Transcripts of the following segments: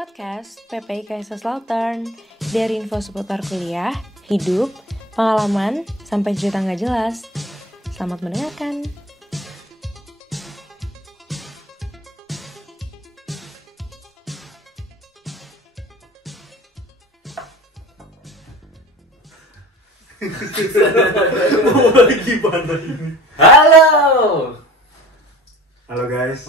Podcast PPIK Southern, dari info seputar kuliah, hidup, pengalaman, sampai cerita nggak jelas. Selamat mendengarkan. Gimana ini? Halo guys,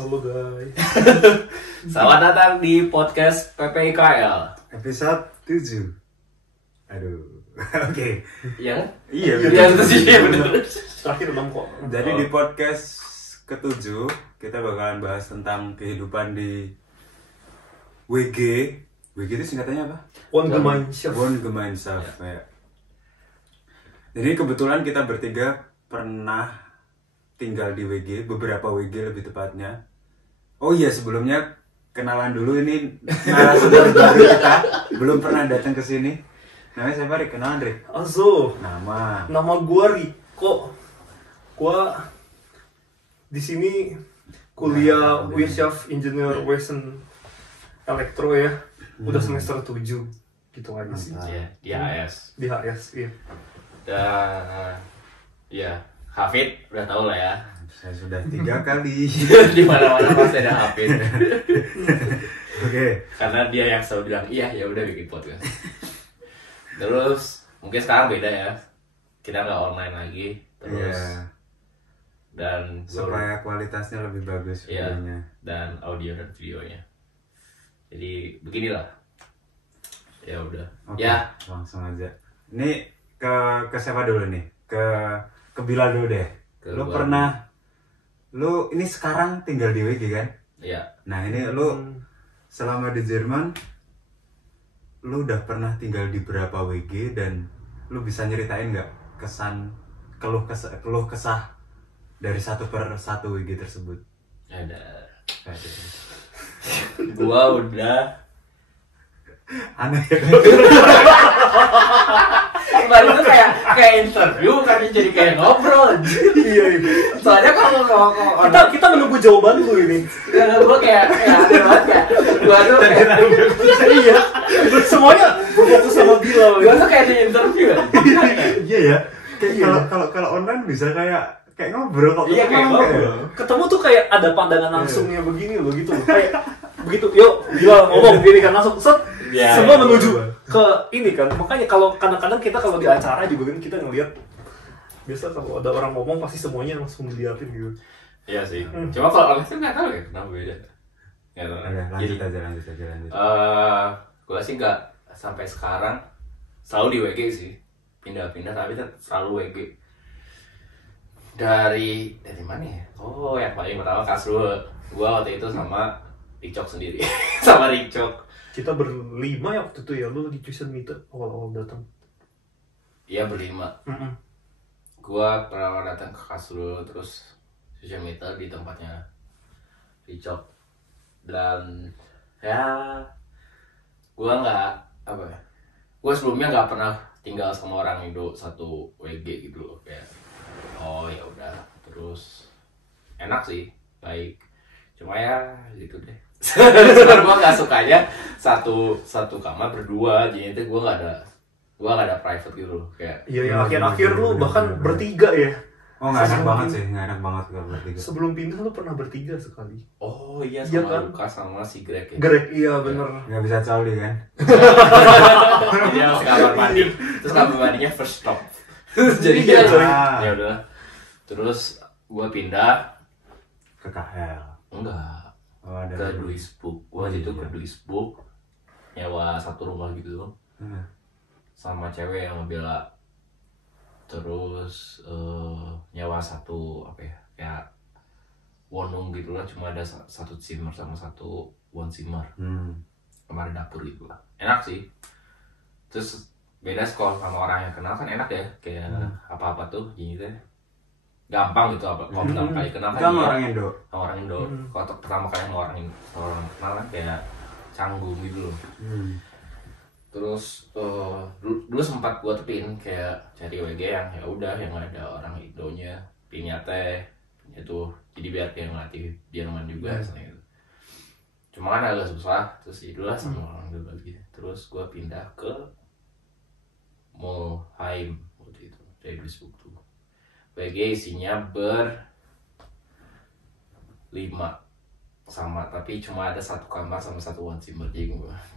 Selamat datang di podcast PPIKL. episode 7. Aduh, oke. Yang? Iya, Itu sih bener. Terakhir dong kok. Jadi di podcast ke-7 kita bakalan bahas tentang kehidupan di WG. WG itu singkatannya apa? Wohngemeinschaft. Wohngemeinschaft ya. Jadi kebetulan kita bertiga pernah tinggal di WG, beberapa WG lebih tepatnya. Oh iya, sebelumnya kenalan dulu, ini narasumber baru kita, belum pernah datang ke sini. Namanya siapa, Rik? Kenalan, Rik? Also, Nama gua Riko. Gua di sini kuliah Wirtschaft Ingenieur Wesen Elektro ya. Udah semester 7 gitu aja sih. Iya, di AS. Di HS, iya. Dan ya, Hafid udah tau lah ya. saya sudah 3 kali. Di mana-mana pasti ada Hafid. Oke. Karena dia yang selalu bilang, iya ya udah bikin podcast. Terus mungkin sekarang beda ya. Kita nggak online lagi. Terus Iya. dan Supaya kualitasnya lebih bagus Iya, videonya. dan audio dan videonya. Jadi beginilah. Ya udah. Oke, Ya, langsung aja. Ini ke siapa dulu nih? Ke Bilal dulu deh. Ke Lu gua. lu ini sekarang tinggal di WG kan? ya. Nah, ini lu selama di Jerman lu udah pernah tinggal di berapa WG dan lu bisa nyeritain nggak keluh kesah dari satu per satu WG tersebut? Ada. Aduh. Gua udah Aneh ya. kemarin tuh kayak interview kan, jadi kayak ngobrol. Iya, iya. Soalnya kalau Kita menunggu jawaban lu ini. gue kayak aneh banget ya. Gue tuh kayak Iya. Semuanya fokus sama Bilal. gue tuh kayak di interview. Iya ya. Kayak kalau online bisa kayak ngobrol kok. Iya, kayak ngobrol. Ketemu tuh kayak ada pandangan langsungnya begini loh gitu. Kayak begitu, yuk Bilal ngomong gini kan langsung set. Ya, Semua ya, menuju ya. ke ini kan. Makanya kalau kadang-kadang kita kalau di acara juga kan kita ngelihat biasa kalau ada orang ngomong pasti semuanya langsung diliatin gitu. Iya sih. Cuma kalau online tuh nggak tahu ya kenapa beda. Nggak tahu. Oke, lanjut aja. Gue sih nggak sampai sekarang selalu di WG sih, pindah-pindah tapi selalu WG. Dari mana ya? Oh, yang paling pertama Kasrul. Gue waktu itu sama Ricok sendiri, sama Ricok. Kita berlima ya waktu itu ya, lu lagi tuition meter awal-awal datang. Iya, berlima. Gua pernah datang ke Kasrul, terus social meter di tempatnya Ricok. Dan ya gua nggak apa ya, gua sebelumnya nggak pernah tinggal sama orang Indo satu WG gitu loh, kayak oh ya udah. Terus enak sih, baik, cuma ya gitu deh. Sebenarnya gua nggak sukanya satu kamar berdua, jadi itu gua nggak ada private gitu loh, kayak Iya ya, akhir-akhir lu bahkan bertiga ya. Oh, nggak enak banget sih, nggak enak banget kalau bertiga. Sebelum pindah lu pernah bertiga sekali. oh iya, Iya sama kan? Lukas sama si Greg ya. Greg, iya bener. Nggak bisa coli kan? Jadi harus kamar mandi, terus kamar mandinya first stop. Jadi Iya, coy. ya udah. Terus gua pindah Ke KL. enggak Oh, ada ke Duisburg. Gua waktu itu ke Iya. Duisburg nyewa satu rumah gitu Hmm. sama cewek yang ngebela. Terus nyewa satu apa ya, kayak wonung gitu lah, cuma ada satu zimmer sama satu one zimmer. Kamar dapur gitu lah, enak sih. Terus beda sekolah sama orang yang kenal kan enak ya, kayak apa-apa tuh jadi teh gampang gitu. Apa kalau pertama kali kenal Itu kan sama dia orang Indo. sama orang Indo. Kalau pertama kali sama orang kenal kan kayak canggung gitu loh. Terus dulu sempat gua tepin kayak cari WG yang ya udah yang ada orang Indonya, pinnya teh itu, jadi biar dia ngelatih di rumah juga gitu. cuma kan agak susah, terus itulah sama orang Indo lagi. Terus gue pindah ke Mulheim waktu itu dari Duisburg tuh. WG isinya berlima sama, tapi cuma ada satu kamar sama satu one chamber,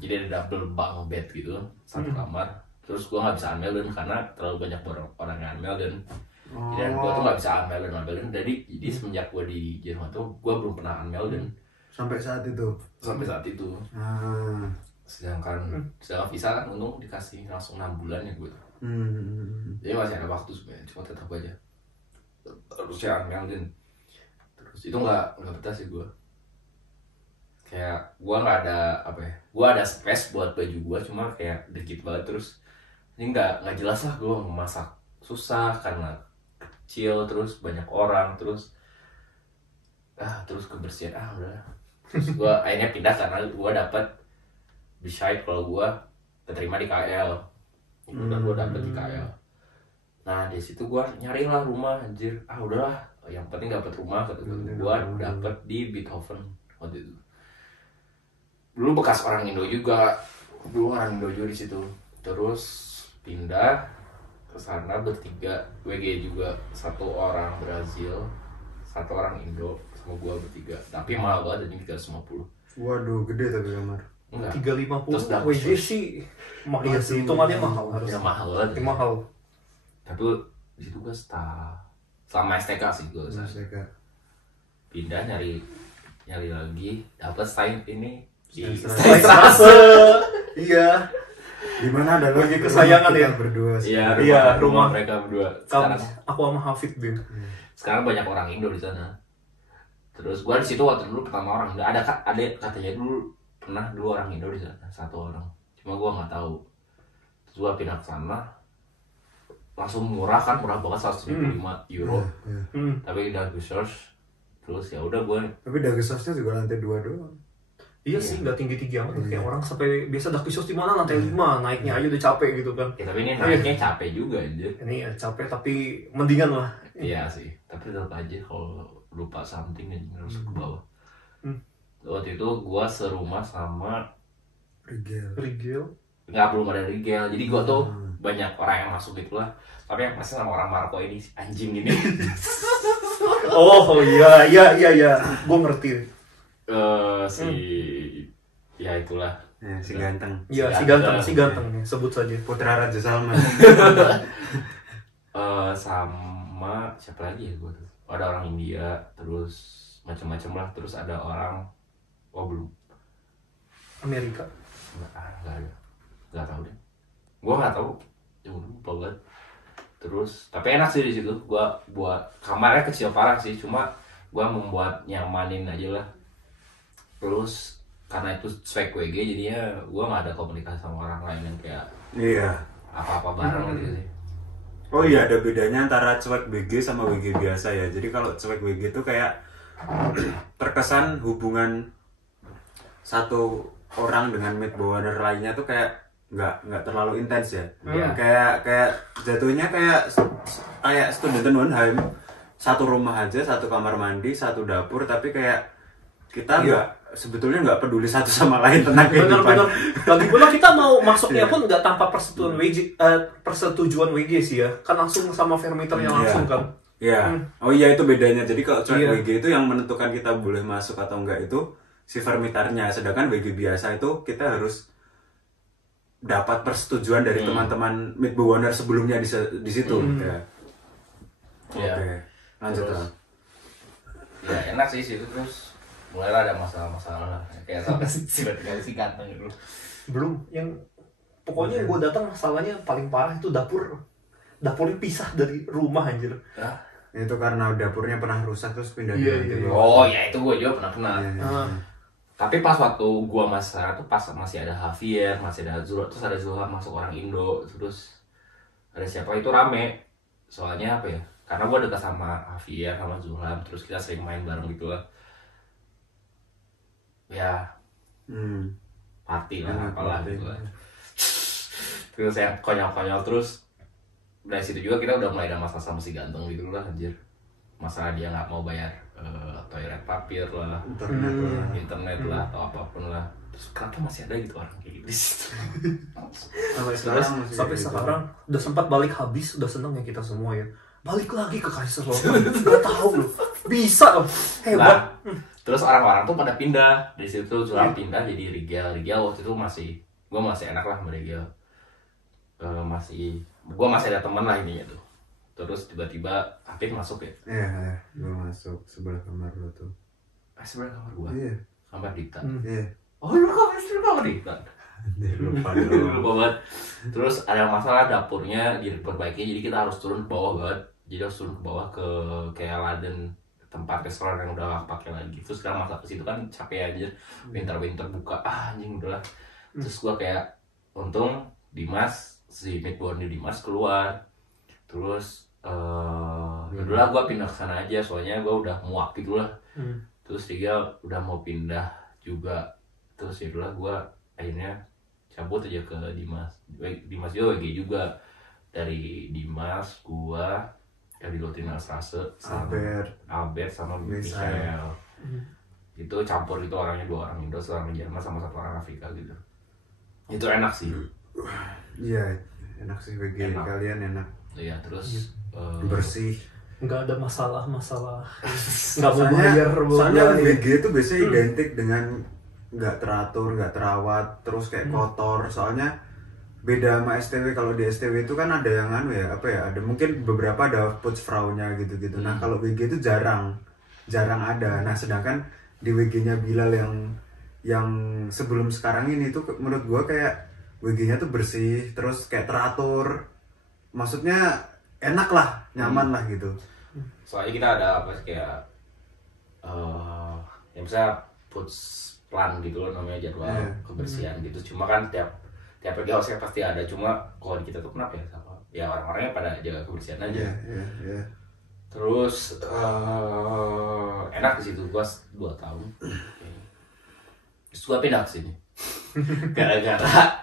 jadi ada double bunk bed gitu satu kamar. Terus gue nggak bisa unmelden karena terlalu banyak orang yang unmelden. Dan gue tuh nggak bisa unmelden. Jadi semenjak gue di Jerman tuh gue belum pernah unmelden sampai saat itu. Sedangkan visa kan untung dikasih langsung 6 bulan ya gue. Jadi masih ada waktu sebenarnya, cuma tetap aja harusnya unmelden. Terus itu nggak betah sih gue. Kayak gue nggak ada gue ada space buat baju gue, cuma kayak dikit banget. Terus ini nggak jelas lah, gue memasak susah karena kecil, terus banyak orang, terus kebersihan udah. Terus gue akhirnya pindah karena gue dapat Bescheid kalau gue keterima di KL. Udah gue dapet di KL. Nah di situ gue nyari lah rumah, anjir. Udahlah, yang penting dapet rumah. Gue dapet di Beethoven waktu itu. Dulu bekas orang Indo juga, di situ. Terus pindah ke sana bertiga, WG juga, satu orang Brazil, satu orang Indo, sama gue bertiga. Tapi mahal banget, jadi 350. Waduh, gede tapi kamar. 350 WG sih mahal sih, hitungannya mahal harus. Ya mahal banget. Mahal. Tapi di situ gue selama STK sih gue. Pindah nyari lagi, dapat ini di Strasse. Iya. Di mana ada lagi kesayangan ya berdua. Iya, rumah mereka berdua. Sekarang aku sama Hafid deh. Sekarang banyak orang Indo di sana. Terus gue di situ waktu dulu pertama orang nggak ada katanya pernah dua orang Indo di sana, satu orang. Cuma gue nggak tahu. Terus gue pindah ke sana, langsung murah banget, 175 euro. Tapi udah gue search, terus ya udah gue. Tapi Dagesasnya juga lantai 2 doang. Iya sih, nggak tinggi amat. Kayak orang sampai biasa Dagesas di mana lantai 5, naiknya aja udah capek gitu kan. Ya tapi ini naiknya capek juga aja. Ini ya capek tapi mendingan lah. Iya sih, tapi tetap aja kalau lupa something dan harus ke bawah. Waktu itu gua serumah sama Rigel. Nggak, belum ada Rigel. Jadi gua tuh banyak orang yang masuk gitu lah. Tapi yang pasti sama orang Marco ini, anjing ini. Oh iya. Gua ngerti. Ya itulah. Ya, si ganteng. Iya, si ganteng nih, sebut saja. Putra Raja Salman. Sama siapa lagi ya gua tuh? Ada orang India, terus macam-macam lah, terus ada orang belum Amerika. Nggak tahu deh. Gua nggak tahu. Ya udah lupa banget. Terus tapi enak sih di situ. Gua buat kamarnya kecil parah sih, cuma gua membuat nyamanin aja lah. Terus karena itu swag WG jadinya gua nggak ada komunikasi sama orang lain yang kayak apa-apa bareng gitu sih. Oh iya, ada bedanya antara cuek WG sama WG biasa ya. Jadi kalau cuek WG itu kayak terkesan hubungan satu orang dengan midboner lainnya tuh kayak nggak terlalu intens ya. Kayak jatuhnya kayak student Unheim, satu rumah aja, satu kamar mandi, satu dapur, tapi kayak kita sebetulnya nggak peduli satu sama lain tentang kehidupan. Benar. Lagi pula kita mau masuknya pun nggak tanpa persetujuan WG sih ya, kan langsung sama vermiternya langsung kan. Iya. Oh iya, itu bedanya. Jadi kalau cuek WG itu yang menentukan kita boleh masuk atau enggak itu si vermiternya. Sedangkan WG biasa itu kita harus dapat persetujuan dari teman-teman midboner sebelumnya di situ. Oke. Lanjut lah. Ya enak sih situ. Terus mulailah ada masalah-masalah kayak tiba-tiba si ganteng gitu. Belum, yang pokoknya yang gue datang masalahnya paling parah itu dapurnya pisah dari rumah anjir. Itu karena dapurnya pernah rusak terus pindah Iya. Oh ya, itu gue juga pernah. Tapi pas waktu gue masuk tuh pas masih ada Javier, masih ada Zulham, terus ada Zulham masuk orang Indo, terus ada siapa itu rame. Soalnya apa ya? Karena gue dekat sama Javier sama Zulham, terus kita sering main bareng gitu lah. Ya, party lah, apalah gitu lah. Terus yang konyol-konyol, terus dari situ juga kita udah mulai ada masalah sama si ganteng gitu lah anjir. Masalah dia nggak mau bayar toilet papir lah, internet lah atau apapun lah. Terus kenapa masih ada gitu orang kayak gitu di situ? Sampai sekarang udah sempat balik habis, udah seneng ya kita semua ya. Balik lagi ke Kaiserslautern. Gak tahu loh. Bisa loh. Hebat. Terus orang-orang tuh pada pindah dari situ, Zulam pindah jadi Rigel waktu itu gue masih enak lah sama Rigel. Gue masih ada teman lah ininya tuh. Terus tiba-tiba Apit masuk ya. Iya, gue masuk sebelah kamar lo tuh. Sebelah kamar gue. Iya. Kamar Dita. Iya. Oh lu kamar Dita. Lupa banget. Terus ada masalah dapurnya diperbaiki, jadi kita harus turun ke bawah banget. Jadi harus turun ke bawah ke kayak Laden, tempat restoran yang udah gak pakai lagi. Terus sekarang masak ke situ kan capek aja. Winter buka, anjing udahlah. Terus gua kayak untung si Midborn Dimas keluar. Terus udahlah gua pindah ke sana aja, soalnya gua udah muak gitu lah. Terus Riga udah mau pindah juga. Terus ya udahlah gua akhirnya cabut aja ke Dimas juga WG juga. Dari Dimas gua di Lotrinal Strase Albert sama Michael. Itu campur itu orangnya, 2 orang Indo, 1 orang Jerman sama 1 orang Afrika gitu. Itu enak sih. Iya, enak sih WG kalian enak. Iya, terus bersih. Nggak ada masalah. Nggak mau Soalnya bayar. WG itu biasanya identik dengan nggak teratur, nggak terawat, terus kayak kotor. Soalnya beda sama STW. Kalau di STW itu kan ada yang ada mungkin beberapa ada putzfraunya gitu-gitu. Nah kalau WG itu jarang ada. Nah sedangkan di WG-nya Bilal yang sebelum sekarang ini tuh menurut gua kayak WG-nya tuh bersih, terus kayak teratur. Maksudnya enak lah, nyaman lah gitu. Soalnya kita ada kayak yang bisa plan gitu loh, namanya jadwal kebersihan gitu. Cuma kan tiap housenya pasti ada. Cuma kalau di kita tuh kenapa ya sama ya orang-orangnya pada jaga kebersihan aja. Terus enak di situ. Gua 2 tahun. Terus gua pindah ke sini. Gara-gara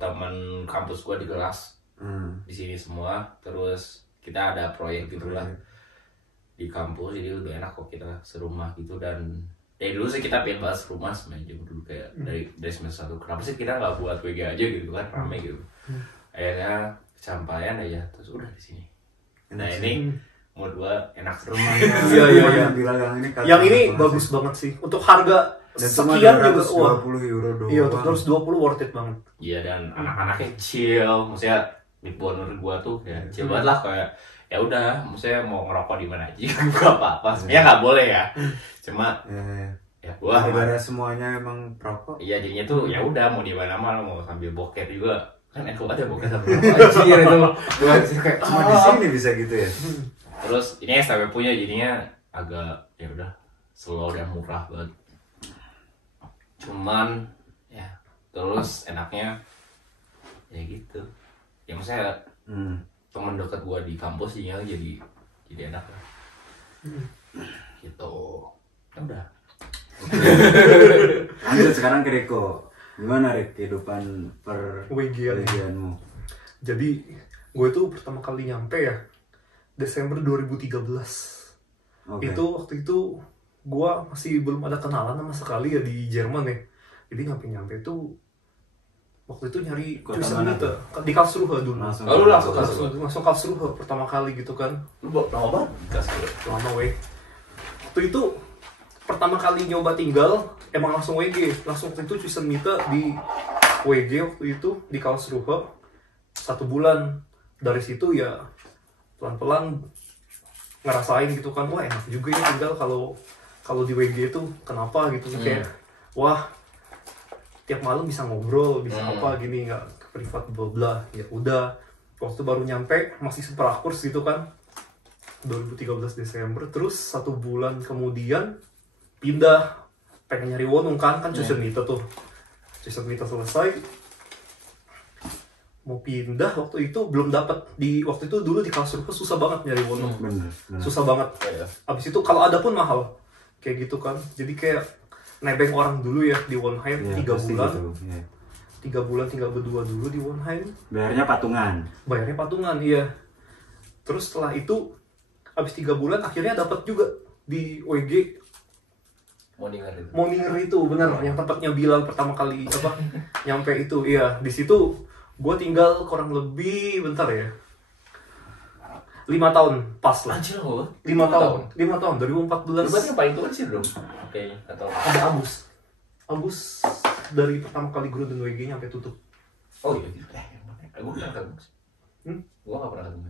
teman kampus gua di kelas di sini semua. Terus kita ada proyek gitulah di kampus, jadi udah enak kok kita serumah gitu. Dan dari dulu sih kita pengen bahas rumah sebenarnya dulu kayak dari semester 1. Kenapa sih kita nggak buat WG aja gitu kan, rame gitu. Akhirnya kesampaian aja, terus udah di sini. Nah ini menurut gua enak rumah. Iya. Yang ini bagus banget sih. Untuk harga dan sekian juga €220 doang. Iya, untuk 220 worth it banget. Iya, dan anak-anaknya chill. Maksudnya Midborn menurut gua tuh ya chill banget lah, kayak ya udah, maksudnya mau ngerokok di mana aja juga apa-apa. Sebenarnya nggak boleh ya. Cuma ya gua gara-gara semuanya emang perokok. Iya, jadinya tuh ya udah mau di mana-mana, mau sambil boker juga kan enak ada boker sambil anjir itu. Gua kayak cuma di sini bisa gitu ya. Terus ini STW punya, jadinya agak ya udah slow dan murah banget. Cuman ya terus enaknya ya gitu. Ya maksudnya teman dekat gua di kampus jadi enak lah. Gitu. Ya udah. Lanjut sekarang ke Reko. Gimana Rek kehidupan WG-anmu? Jadi gue itu pertama kali nyampe ya Desember 2013. Itu waktu itu gue masih belum ada kenalan sama sekali ya di Jerman ya. Jadi nyampe itu waktu itu nyari tuition meter di Karlsruhe dulu. Langsung Karlsruhe pertama kali gitu kan. Lu lama banget Karlsruhe. Lama weh. Waktu itu pertama kali nyoba tinggal emang langsung WG. Langsung waktu itu tuition meter di WG waktu itu di Karlsruhe 1 bulan. Dari situ ya pelan-pelan ngerasain gitu kan, wah enak juga ya tinggal kalau di WG itu kenapa gitu kayak wah tiap malam bisa ngobrol, bisa apa gini, nggak privat bla ya udah. Waktu baru nyampe masih seperakurs gitu kan 2013 Desember, terus 1 bulan kemudian pindah, pengen nyari wonung kan tuition meter tuh, tuition meter selesai mau pindah. Waktu itu belum dapat waktu itu dulu di Karlsruhe susah banget nyari wonung. Susah banget. Abis itu kalau ada pun mahal kayak gitu kan, jadi kayak nebeng orang dulu ya di Wonheim 3 bulan gitu. 3 bulan tinggal berdua dulu di Wonheim. Bayarnya patungan, iya. Terus setelah itu habis 3 bulan akhirnya dapat juga di WG Moninger itu benar yang tempatnya Bilal pertama kali nyampe itu. Iya, di situ gue tinggal kurang lebih bentar ya 5 tahun pas lah. Anjir lo. 5 tahun 2014. Berarti yang paling tua sih dong kayaknya atau Ada Agus dari pertama kali Grunden WG nyampe tutup. oh iya gitu. Gue pernah ketemu. Gue gak pernah ketemu.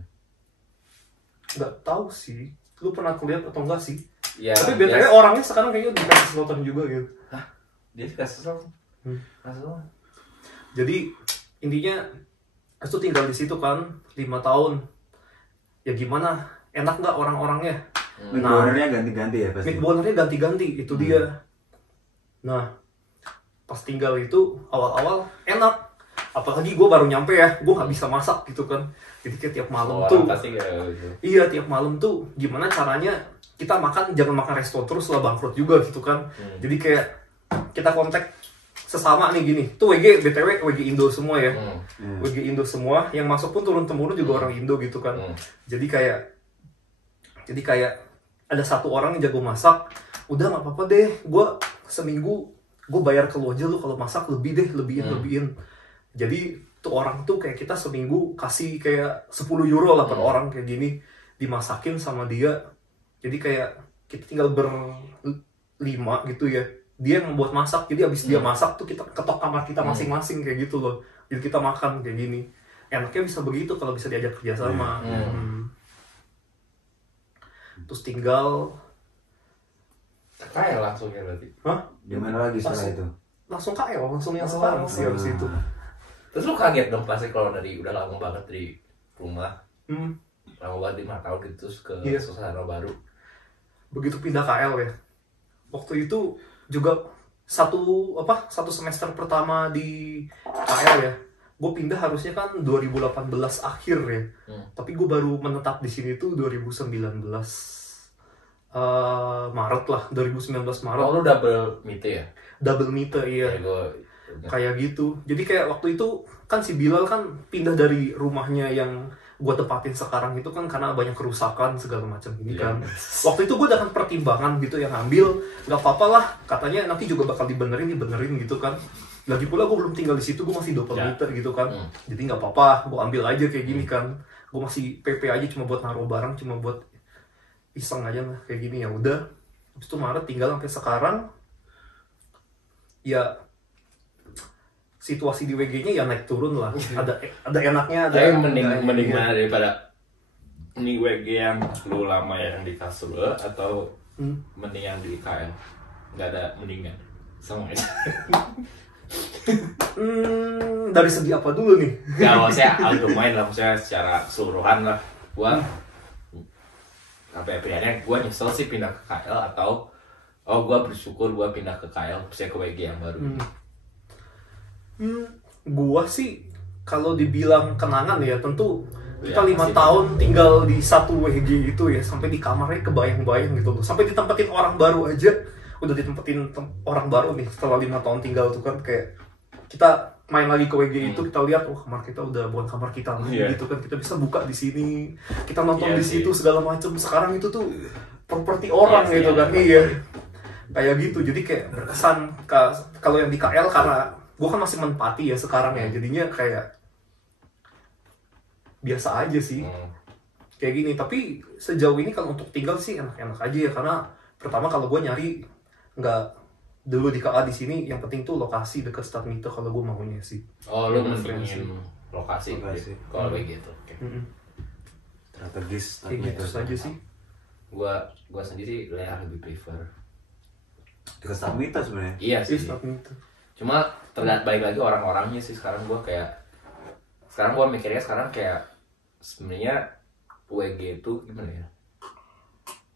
Nggak tahu sih lu pernah kulihat atau enggak sih Ya, tapi BTW orangnya sekarang kayaknya di Kaiserslautern juga gitu. Hah? Dia di Kaiserslautern? Kaiserslautern? Jadi intinya itu tinggal di situ kan 5 tahun. Ya gimana? Enak nggak orang-orangnya? Midbonernya ganti-ganti ya pasti. Midbonernya ganti-ganti, itu dia. Nah, pas tinggal itu awal-awal enak. Apalagi gue baru nyampe ya, gue nggak bisa masak gitu kan. Jadi kayak tiap malam tuh. Pasti gitu. Iya, tiap malam tuh gimana caranya kita makan, jangan makan resto terus lah, bangkrut juga gitu kan. Jadi kayak kita kontak sesama nih gini. Tuh WG BTW WG Indo semua ya. WG Indo semua, yang masuk pun turun-temurun juga orang Indo gitu kan. Jadi kayak ada satu orang yang jago masak, udah nggak apa-apa deh, gue seminggu gue bayar ke lo aja, lu kalau masak lebihin. Jadi tuh orang tuh kayak kita seminggu kasih kayak 10 euro lah per orang kayak gini, dimasakin sama dia. Jadi kayak kita tinggal berlima gitu ya, dia yang membuat masak, jadi abis dia masak tuh kita ketok kamar kita masing-masing kayak gitu loh. Jadi kita makan kayak gini, enaknya bisa begitu kalau bisa diajak kerjasama. Terus tinggal Kaya langsung ya berarti. hah? Gimana lagi setelah itu? Langsung KL, langsung yang sekarang sih abis itu. Terus lu kaget dong pasti kalau dari udah lama banget di rumah, lama banget 5 tahun gitu terus ke suasana baru. Begitu pindah KL ya, waktu itu juga satu semester pertama di KL ya, gue pindah harusnya kan 2018 akhir ya, tapi gue baru menetap di sini tuh 2019 Maret lah, 2019 Maret. Oh lu double meet ya? Double meet iya. Kayak gitu. Jadi kayak waktu itu kan si Bilal kan pindah dari rumahnya yang gue tempatin sekarang itu kan karena banyak kerusakan segala macam ini kan. Waktu itu gue udah kan pertimbangan gitu yang ngambil, nggak apa-apa lah, katanya nanti juga bakal dibenerin gitu kan. Lagi pula gue belum tinggal di situ, gue masih 20 meter gitu kan. Jadi nggak apa-apa, gue ambil aja kayak gini kan. Gue masih PP aja cuma buat naruh barang, cuma buat iseng aja lah kayak gini, ya udah. Habis itu Maret tinggal sampai sekarang. Ya situasi di WG-nya ya naik turun lah. Ada enaknya, ada. Tapi mending mana daripada ini WG yang lu lama yang di Karlsruhe atau mending yang di KL? Nggak ada mendingan, sama aja. Dari segi apa dulu nih? Ya maksudnya lumayan lah, maksudnya secara keseluruhan lah. Gua pilihannya gua nyesel sih pindah ke KL atau gua bersyukur gua pindah ke KL, maksudnya ke WG yang baru. Gua sih kalau dibilang kenangan ya tentu kita 5 tahun tinggal di satu WG itu ya, sampai di kamarnya kebayang-bayang gitu loh, sampai ditempatin orang baru aja, udah ditempatin orang baru nih setelah 5 tahun tinggal tuh kan, kayak kita main lagi ke WG itu, kita lihat kamar kita udah bukan kamar kita lagi gitu kan, kita bisa buka di sini, kita nonton di situ segala macam. Sekarang itu tuh properti orang gitu kan. Iya kayak gitu. Jadi kayak berkesan kalau yang di KL karena gue kan masih menempati ya sekarang ya, jadinya kayak biasa aja sih kayak gini. Tapi sejauh ini kalau untuk tinggal sih enak-enak aja ya, karena pertama kalau gue nyari nggak dulu di KA di sini, yang penting tuh lokasi dekat Stadmite kalau gue maunya sih. Oh lu mendingin lokasi. Kalau kayak gitu. Strategis Kayak gitu saja sih. Gua sendiri lebih prefer dekat Stadmite sebenarnya. iya sih. Stadmite. Cuma balik lagi orang-orangnya sih. Sekarang gua mikirnya sekarang kayak sebenarnya WG itu gimana ya,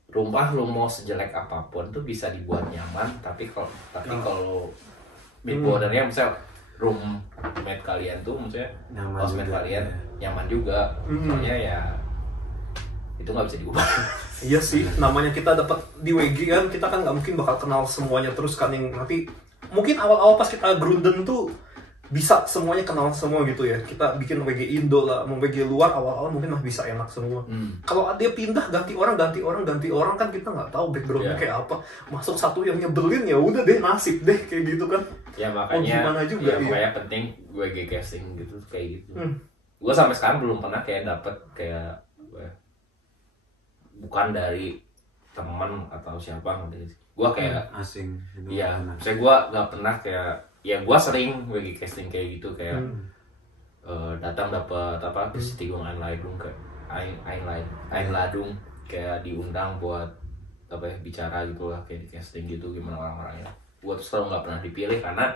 rumah lu mau sejelek apapun tuh bisa dibuat nyaman, tapi kalau midboardernya misalnya roommate kalian tuh maksudnya housemate kalian nyaman juga, soalnya ya itu nggak bisa diubah. Iya sih, namanya kita dapat di WG kan, kita kan nggak mungkin bakal kenal semuanya terus kan, yang nanti mungkin awal-awal pas kita Grunden tuh bisa semuanya kenal semua gitu ya. Kita bikin WG Indo lah, mau WG luar awal-awal mungkin masih bisa enak semua. Kalau dia pindah ganti orang kan kita nggak tahu backgroundnya kayak apa. Masuk satu yang nyebelin ya udah deh, nasib deh kayak gitu kan. Ya makanya gimana juga, ya, makanya penting WG casting gitu kayak gitu. Gue sampai sekarang belum pernah kayak dapet kayak bukan dari teman atau siapa gitu. Gue kayak asing. Iya, saya gue nggak pernah kayak, ya gue sering WG casting kayak gitu kayak datang dapat apa Bestigung Einladung kayak Einladung kayak diundang buat apa ya, bicara gitu lah kayak di casting gitu gimana orang-orangnya. Gue tuh selalu nggak pernah dipilih karena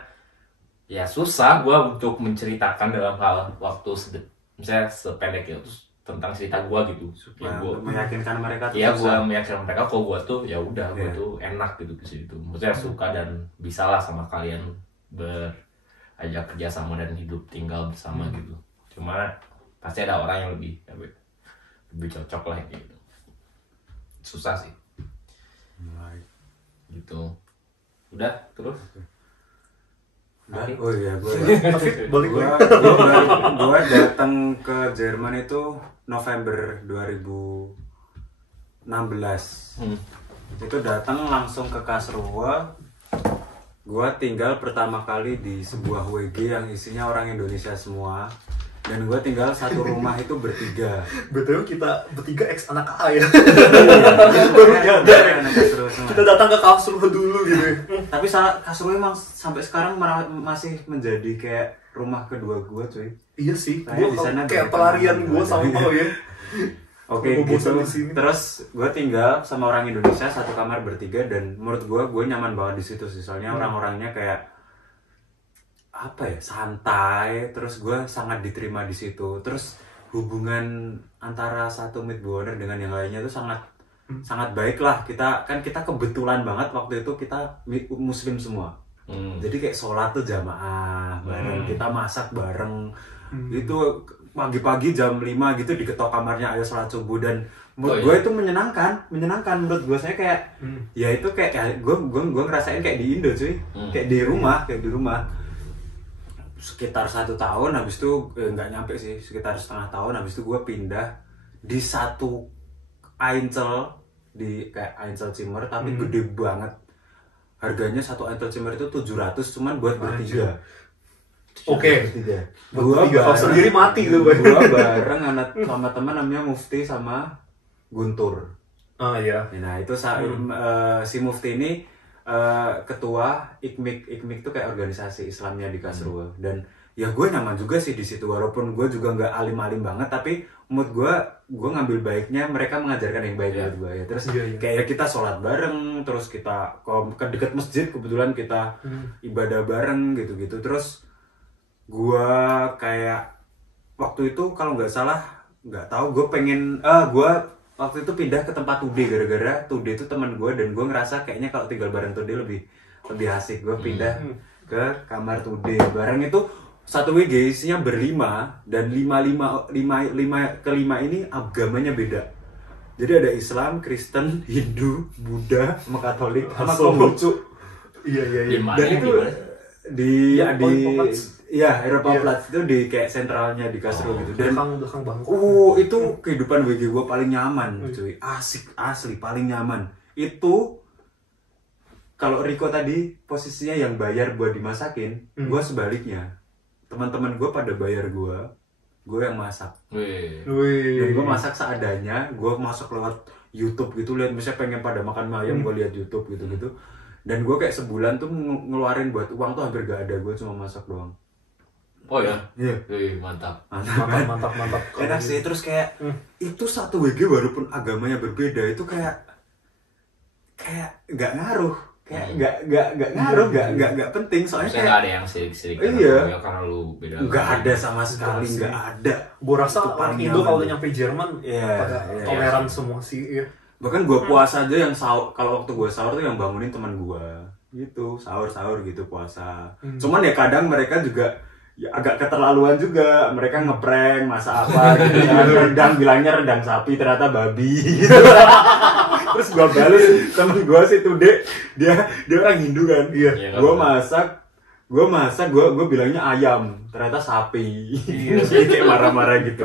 ya susah gue untuk menceritakan dalam hal waktu misalnya sependek itu tentang cerita gue gitu. Supaya ya, meyakinkan mereka tuh. Iya, gue meyakinkan mereka kok gue tuh ya udah gue tuh enak gitu di situ. Maksudnya suka dan bisalah sama kalian berajak kerja sama dan hidup tinggal bersama gitu. Cuma pasti ada orang yang lebih cocok lah gitu. Susah sih. Gitu. Udah terus. Oh iya, Balik gue datang ke Jerman itu November 2016. Itu datang langsung ke Karlsruhe. Gue tinggal pertama kali di sebuah WG yang isinya orang Indonesia semua. Dan gue tinggal satu rumah itu bertiga. Betul, kita bertiga ex anak A ya. Baru nyadar Kita datang ke Karlsruhe dulu gitu. Tapi Karlsruhe emang sampai sekarang masih menjadi kayak rumah kedua gue cuy. Iya sih, Saya gue di sana kayak dari pelarian teman gue gua. sama kau ya. Oke Gua bosan gitu. di sini. Terus gue tinggal sama orang Indonesia satu kamar bertiga dan menurut gue nyaman banget di situ sih. Soalnya orang-orangnya kayak apa ya, santai. Terus gue sangat diterima di situ. Terus hubungan antara satu midborner dengan yang lainnya itu sangat baik lah. Kita kebetulan banget waktu itu kita muslim semua. Jadi kayak sholat tuh jamaah bareng, kita masak bareng. Itu pagi-pagi jam 5 gitu diketok kamarnya ayo sholat subuh. Dan menurut gue itu menyenangkan menurut gue. Saya kayak ya itu kayak ya, gue ngerasain kayak di Indo cuy. Kayak di rumah sekitar 1 tahun. Habis itu nggak nyampe sih, sekitar setengah tahun. Habis itu gue pindah di satu Einzel, di kayak Einzelzimmer tapi gede banget. Harganya satu Einzelzimmer itu 700 cuman buat bertiga. Oke. Gua kau sendiri mati tuh. Gua bareng sama teman namanya Mufti sama Guntur. Ah iya. Nah itu si Mufti ini ketua IKMIK. IKMIK itu kayak organisasi Islamnya di Karlsruhe. Dan ya gue nyaman juga sih di situ, walaupun gue juga nggak alim-alim banget, tapi mood gue ngambil baiknya, mereka mengajarkan yang baik buat gue ya. Terus kayak kita sholat bareng, terus kita ke dekat masjid kebetulan kita ibadah bareng gitu-gitu. Terus gue kayak waktu itu kalau nggak salah, nggak tahu, gue waktu itu pindah ke tempat Tude gara-gara Tude itu teman gue dan gue ngerasa kayaknya kalau tinggal bareng Tude lebih asik. Gue pindah ke kamar Tude bareng. Itu satu WG isinya berlima dan lima kelima ini agamanya beda. Jadi ada Islam, Kristen, Hindu, Buddha, sama Katolik, sama Konghucu. Iya. Dan itu di Eropa Platz itu di kayak sentralnya di Karlsruhe gitu. Dan belakang bangku. itu kehidupan WG gue paling nyaman, cuy. Asik asli, paling nyaman. Itu kalau Riko tadi posisinya yang bayar buat dimasakin, gue sebaliknya. Teman-teman gue pada bayar gue yang masak. Dan gue masak seadanya, gue masak lewat YouTube gitu, lihat misalnya pengen pada makan ayam, gue lihat YouTube gitu. Dan gue kayak sebulan tuh ngeluarin buat uang tuh hampir gak ada, gue cuma masak doang. Oh ya? Iya. Mantap. Mantap. Enak sih, terus kayak itu satu WG walaupun agamanya berbeda itu kayak nggak ngaruh. Kayak nggak ngaruh, nggak penting soalnya kayak nggak ada yang sirik-sirik karena lu beda. Nggak ada sama sekali, nggak ada. Gue rasa orang Indo kalau udah nyampe Jerman pada toleran semua sih. Iya. Bahkan gue puasa aja yang kalau waktu gue sahur tuh yang bangunin teman gue gitu, sahur gitu puasa. Cuman ya kadang mereka juga ya agak keterlaluan juga, mereka ngeprank masak apa gitu kan, rendang bilangnya rendang sapi ternyata babi gitu. Terus gue bales temen gue sih tuh dia orang Hindu kan, gue masak gue masak, gue bilangnya ayam, ternyata sapi. Terus dia kayak marah-marah gitu.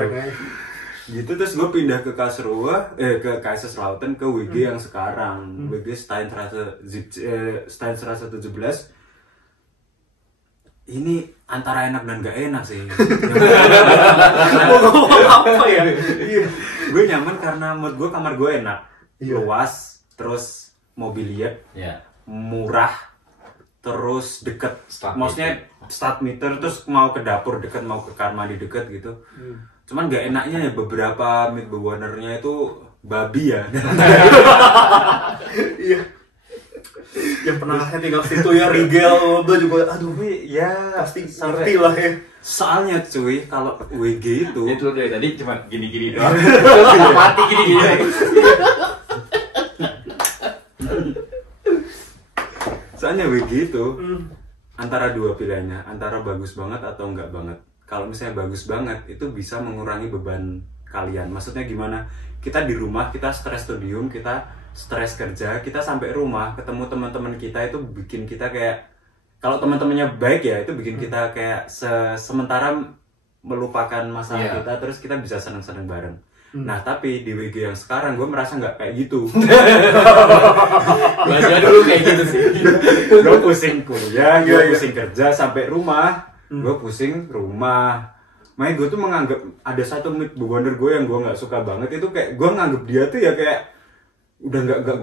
Gitu terus gue pindah ke Karlsruhe, ke Kaiserslautern, ke WG yang sekarang, WG Steinstraße 17. Ini antara enak dan gak enak sih. Mau ngomong apa ya? Gue nyaman karena menurut gue kamar gue enak, Iya. luas, terus mobilier, Ya. murah, terus deket, Start maksudnya start meter, terus mau ke dapur deket, mau ke kamar mandi deket gitu. Cuman gak enaknya ya beberapa mid bewonernya itu babi ya. Iya. Yang pernah tinggal situ ya Rigel, udah juga aduh Ya pasti ngerti lah ya. soalnya cuy kalau WG itu Itu dari tadi cuma gini-gini doang. Terus mati gini-gini. soalnya WG itu antara dua pilihannya, antara bagus banget atau enggak banget. Kalau misalnya bagus banget itu bisa mengurangi beban kalian. Maksudnya gimana? Kita di rumah, kita stres studium, kita stres kerja, kita sampai rumah ketemu teman-teman kita itu bikin kita kayak, kalau teman-temannya baik ya itu bikin kita kayak sementara melupakan masalah Iya. kita, terus kita bisa seneng-seneng bareng. Nah tapi di WG yang sekarang gue merasa nggak kayak gitu. Gua aja dulu kayak gitu sih. Gue pusing kuliah, gue pusing kerja sampai rumah, gue pusing rumah. Makanya gue tuh menganggap ada satu mid bewoner gue yang gue nggak suka banget, itu kayak gue nganggap dia tuh ya kayak udah nggak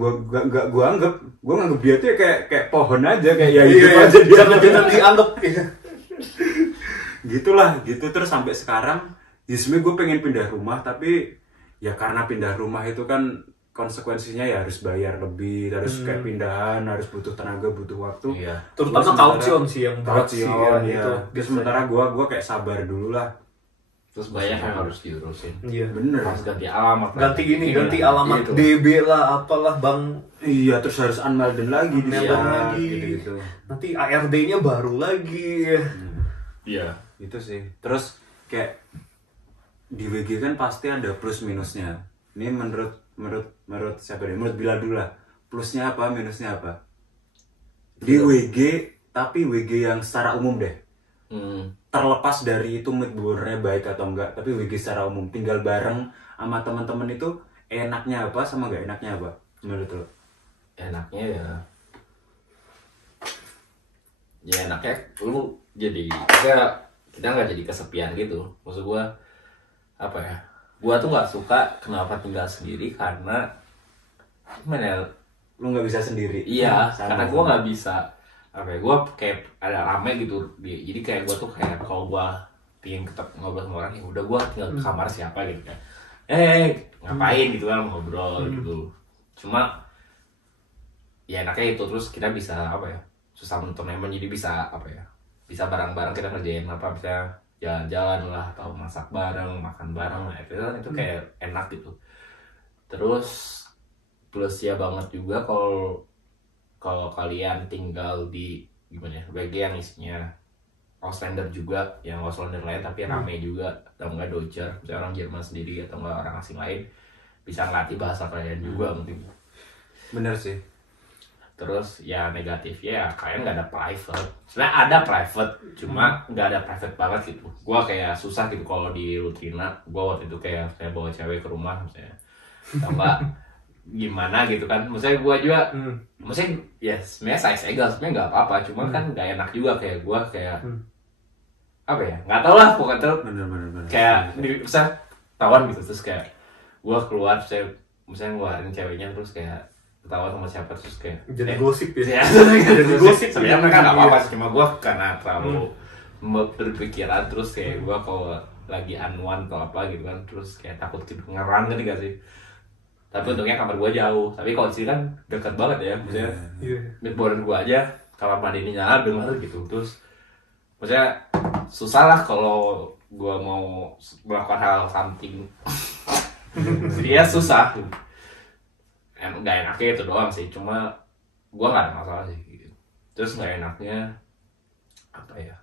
gue anggap, gue nganggap dia tuh ya kayak pohon aja, kayak ya hidup aja dia. Jangan dianggap ya. Gitulah gitu. Terus sampai sekarang ya sebenarnya gue pengen pindah rumah, tapi ya karena pindah rumah itu kan konsekuensinya ya harus bayar lebih, harus kayak pindahan, harus butuh tenaga, butuh waktu. Iya. Terutama kaution sih yang berat sih kaution ya, ya. itu. Terus sementara gue kayak sabar dulu lah. Terus banyak yang harus diurusin. Iya. Bener. Harus ganti alamat. Ganti ini, Iya. ganti alamat Gitu. DB lah, apalah bang. Iya, terus harus unmelden lagi di Melden sana, lagi. gitu-gitu. Nanti ARD-nya baru lagi. Iya. Itu sih. Terus kayak di WG kan pasti ada plus minusnya. Ini menurut siapa deh? Menurut Bilal dulu lah. Plusnya apa, minusnya apa? Di WG, tapi WG yang secara umum deh. Terlepas dari itu mood boardernya baik atau enggak, tapi WG secara umum tinggal bareng sama teman-teman itu enaknya apa sama enggak enaknya apa menurut lo? Enaknya ya enaknya lu jadi kita nggak jadi kesepian gitu. Maksud gua apa ya, gua tuh nggak suka kenapa tinggal sendiri karena gimana ya, Lu nggak bisa sendiri? iya Sama. karena gua nggak bisa apa ya, gua kayak ada rame gitu jadi kayak gua tuh kayak kalau gua pingin ketemu ngobrol sama orang ya udah gua tinggal ke kamar siapa gitu kan, ngapain gitu kan ngobrol gitu. Cuma ya enaknya itu, terus kita bisa apa ya, susah turnamen jadi bisa apa ya, bisa bareng-bareng kita ngerjain apa, bisa jalan-jalan lah atau masak bareng, makan bareng lah, itu kayak enak gitu. Terus plusnya banget juga kalau kalian tinggal di gimana ya, WG yang isinya Auslander juga, yang Auslander lain tapi rame juga, atau enggak Deutscher, misalnya orang Jerman sendiri atau enggak orang asing lain, bisa ngelatih bahasa kalian juga mungkin. Bener sih. Terus ya negatifnya ya kalian nggak ada private. Sebenarnya ada private, cuma nggak ada private banget gitu. Gua kayak susah gitu kalau di Lutrina. Gua waktu itu kayak saya bawa cewek ke rumah misalnya, atau enggak gimana gitu kan. Maksudnya gua juga, maksudnya ya sebenarnya size egal, sebenarnya nggak apa-apa. Cuma kan nggak enak juga kayak gua kayak apa ya, nggak tau lah pokoknya tuh Bener. kayak bisa tawan gitu. Terus kayak gua keluar, misalnya ngeluarin ceweknya terus kayak ketawa sama siapa, terus kayak Jadi gosip ya. jadi gosip. sebenarnya mereka nggak apa-apa sih, cuma gue karena terlalu berpikiran, terus kayak gue kalau lagi unwan atau apa gitu kan, terus kayak takut ngerang gitu gak sih. Tapi untungnya kamar gue jauh, tapi kalau di sini kan dekat banget ya, maksudnya Iya. midboarder gue aja kamar mandi ini nyala dengar gitu. Terus maksudnya susah lah kalau gue mau melakukan hal something jadi ya susah. Nggak enaknya itu doang sih, cuma gue nggak ada masalah sih gitu. Terus nggak enaknya apa ya,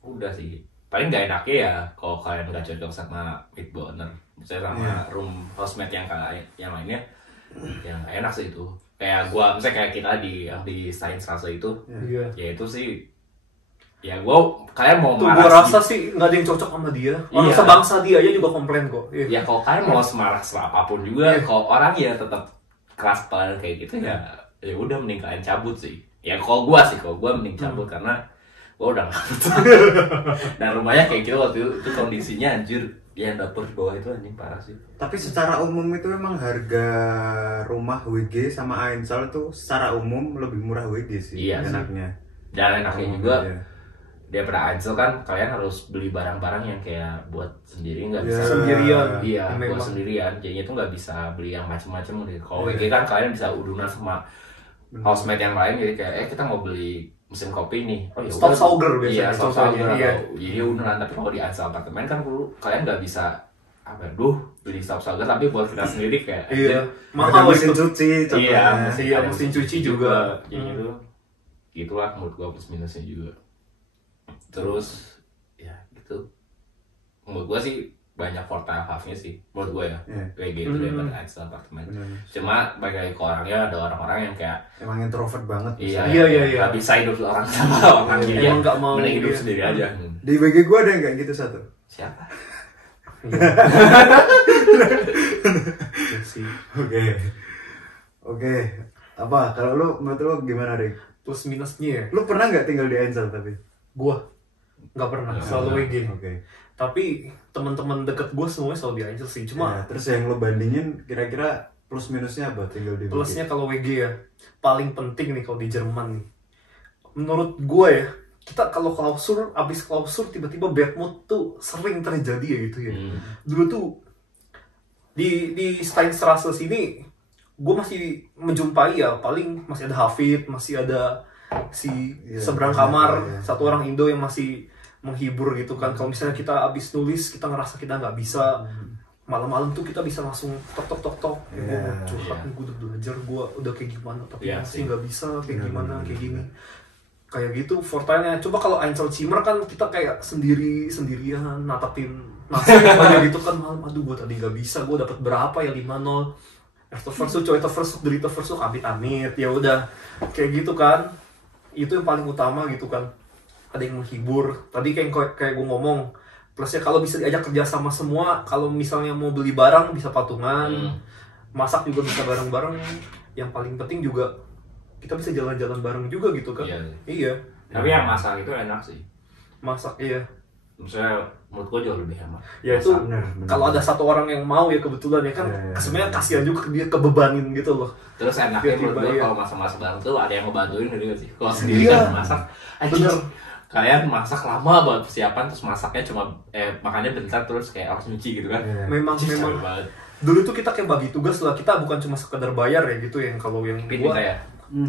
udah sih paling nggak enaknya ya kalau kalian nggak cocok sama midboarder, misalnya sama room housemate yang lainnya, yang nggak enak sih itu. kayak gua misalnya kayak kita yang di Sains Rasa itu Iya. ya itu sih ya gua kalian mau Tuh marah gue rasa sih nggak ada yang cocok sama dia. Orang Iya. sebangsa dia aja juga komplain kok. ya kalau kalian mau semarah apapun juga Iya. kalau orang ya tetap keras kepala kayak gitu ya udah mending kalian cabut sih ya kalau gua mending cabut karena gua udah ngabut dan rumahnya kayak gitu waktu itu kondisinya anjir yang dapur di bawah itu anjing parah sih. Tapi secara umum itu memang harga rumah WG sama Ainsal tuh secara umum lebih murah WG sih. Iya sih. Enaknya. Dan enaknya juga Iya. daripada Ansel kan kalian harus beli barang-barang yang kayak buat sendiri nggak bisa Iya. Sendirian. iya Ya, memang. buat sendirian jadinya tuh nggak bisa beli yang macem-macem gitu. Kalau Iya. WG kan kalian bisa udunan sama housemate yang lain jadi kayak kita mau beli mesin kopi nih oh ya Stop udah. sauger biasanya, iya stop contohnya, sauger iya. jadi udunan tapi kalau di Ansel apartemen kan kalian nggak bisa apa beli stop sauger tapi buat kita sendiri kayak Iya. Ada Mahal mesin itu. cuci contohnya. iya Iya, ada mesin cuci juga. jadi gitu gitulah menurut gua plus minusnya juga terus ya gitu menurut gua sih banyak half-nya sih menurut gua ya Iya. kayak gitu daripada Ansel apartemen Benar. cuma bagi lagi ke orangnya ada orang-orang yang kayak Emang introvert banget. iya Iya. nggak bisa hidup orang sama orang jadi Emang nggak mau, mending hidup iya. sendiri aja Di WG gua ada yang kayak gitu satu. siapa Iya sih. Oke. Oke. Apa? Kalau lu menurut lu gimana, Rick? Plus minusnya ya. Lu pernah nggak tinggal di Ainsal tapi? Gua nggak pernah, selalu WG. Oke. Tapi teman-teman deket gue semuanya selalu di Angel sih. Cuma Ya, terus yang lu bandingin kira-kira plus minusnya apa tinggal di WG? plusnya kalau WG ya paling penting nih kalau di Jerman nih. Menurut gue ya, kita kalau abis klausur tiba-tiba bad mood tuh sering terjadi ya gitu ya. Dulu tuh di Steinstrasse sini gue masih menjumpai ya paling masih ada Hafid, masih ada si Iya, seberang iya, kamar iya. satu orang Indo yang masih menghibur gitu kan. Kalau misalnya kita abis nulis kita ngerasa kita nggak bisa, malam-malam tuh kita bisa langsung tok. Gue Iya, mau curhat nih, gue udah belajar, gue udah kayak gimana tapi Iya masih sih. nggak bisa kayak Benar, gimana benar, kayak benar. gini kayak gitu fortanya. Coba kalau Einzelzimmer kan kita kayak sendirian natapin nasi aja gitu kan malam. Aduh gue tadi nggak bisa, gue dapat berapa ya 5-0 Efterversuch dari Efterversuch amit ya udah kayak gitu kan. Itu yang paling utama gitu kan, ada yang menghibur. Tadi kayak gue ngomong plusnya kalau bisa diajak kerja sama semua. Kalau misalnya mau beli barang bisa patungan, masak juga bisa bareng-bareng. Yang paling penting juga kita bisa jalan-jalan bareng juga gitu kan. Iya. Tapi yang masak itu enak sih. Masak iya. Maksudnya menurut gua jauh lebih hemat. Ya itu benar. kalau ada satu orang yang mau ya kebetulan ya kan, Iya. sebenarnya kasihan juga dia kebebanin gitu loh. Terus enaknya Tiba-tiba, menurut gua iya. kalau masak-masak bareng tuh ada yang ngebantuin gitu gak sih? Kalau sendiri Iya. kan masak, anjing, Bener. kalian masak lama banget persiapan terus masaknya cuma makannya bentar terus kayak harus nyuci gitu kan. Iya. Memang Anjing, memang capek banget. dulu tuh kita kayak bagi tugas lah. Kita bukan cuma sekedar bayar ya gitu yang kalau yang Gitu gua ya.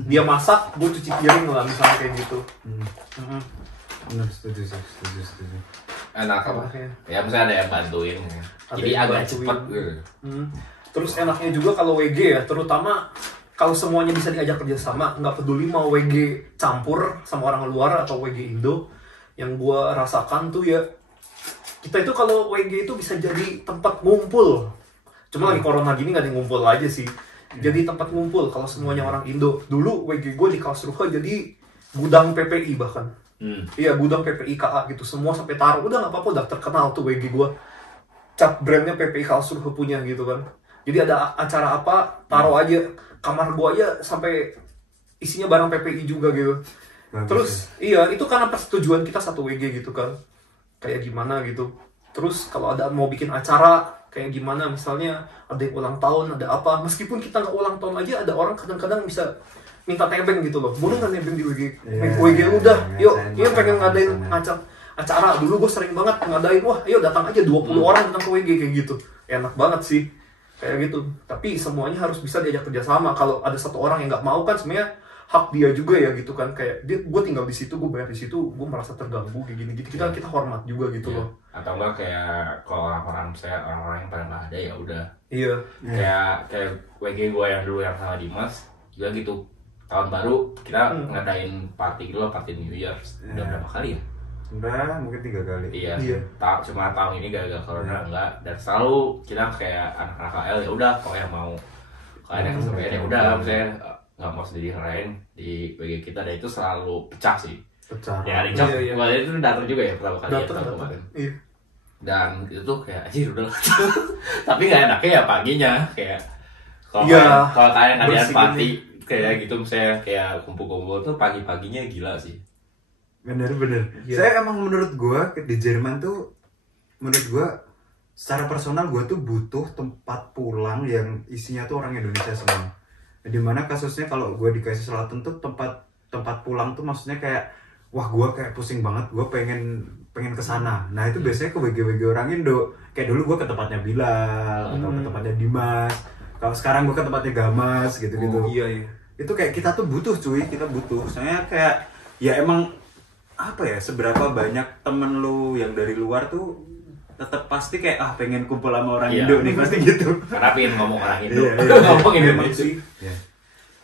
dia masak, gue cuci piring lah misalnya kayak gitu. Mhm. Benar, setuju. Enak apa? Enaknya. Ya misalnya ada yang bantuin. Ada Jadi yang agak bantuin. cepet gitu. Terus enaknya juga kalau WG ya, terutama kalau semuanya bisa diajak kerjasama, nggak peduli mau WG campur sama orang luar atau WG Indo. Yang gue rasakan tuh ya, kita itu kalau WG itu bisa jadi tempat ngumpul. Cuma lagi corona gini nggak ada yang ngumpul aja sih. Jadi tempat ngumpul kalau semuanya orang Indo. Dulu WG gue di Karlsruhe jadi gudang PPI bahkan. Iya, gudang PPI KA gitu. Semua sampai taruh. Udah nggak apa-apa, udah terkenal tuh WG gue. Cap brandnya PPI Karlsruhe punya gitu kan. Jadi ada acara apa, taruh aja. Kamar gue aja sampai isinya barang PPI juga gitu. Bagus, Terus iya, itu karena persetujuan kita satu WG gitu kan. Kayak gimana gitu. Terus kalau ada mau bikin acara kayak gimana, misalnya ada yang ulang tahun, ada apa, meskipun kita nggak ulang tahun aja, ada orang kadang-kadang bisa minta nebeng gitu loh. Boleh nggak nebeng di WG? Iya, WG lu dah, iya, yuk, ngerasain yuk pengen ngadain masalah. acara. Dulu gue sering banget ngadain, wah ayo datang aja 20 orang datang ke WG kayak gitu. Enak banget sih, kayak gitu. Tapi semuanya harus bisa diajak kerjasama. Kalau ada satu orang yang nggak mau kan sebenarnya hak dia juga ya gitu kan. Kayak gue tinggal di situ, gue bayar di situ, gue merasa terganggu kayak gini. Kita hormat juga gitu Iya. loh. Atau enggak kayak kalau orang-orang misalnya orang-orang yang pada nggak ada ya udah. Iya. Kayak WG gue yang dulu yang sama Dimas juga gitu. Tahun baru kita ngadain party gitu loh, party New Year. Udah berapa kali ya? Udah mungkin 3 kali. Iya. Iya. Cuma tahun ini gara-gara corona enggak. Dan selalu kita kayak anak-anak KL ya udah kalau yang mau kalau ada yang sepeda ya udah misalnya nggak mau sendiri ngerayain di WG kita, dan itu selalu pecah sih. Pecah. Ya Ricok, Iya. waktu itu datang juga ya pertama kali ya, Datang. kemarin. Iya. Dan itu tuh kayak anjir udah lah. Tapi nggak enaknya ya paginya kayak Iya. kalau kalian ngadain Bersih party kayak gitu misalnya kayak kumpul-kumpul tuh pagi-paginya gila sih. Bener. Iya. Saya emang menurut gua di Jerman tuh, menurut gua secara personal gua tuh butuh tempat pulang yang isinya tuh orang Indonesia semua. Dimana kasusnya kalau gua di Kaiser Selatan tuh tempat pulang tuh maksudnya kayak wah gua kayak pusing banget, gua pengen kesana. Nah itu biasanya ke WG orang Indo. Kayak dulu gua ke tempatnya Bilal atau ke tempatnya Dimas. Kalau sekarang gua ke tempatnya Gamas gitu-gitu. Oh, iya. Itu kayak kita tuh butuh cuy, kita butuh. Soalnya kayak ya emang apa ya, seberapa banyak temen lu yang dari luar tuh tetap pasti kayak pengen kumpul sama orang Iya. Indo nih, pasti gitu. Karena pengen ngomong orang Indo. Iya. Ngomong Emang Indonesia. sih. Ya.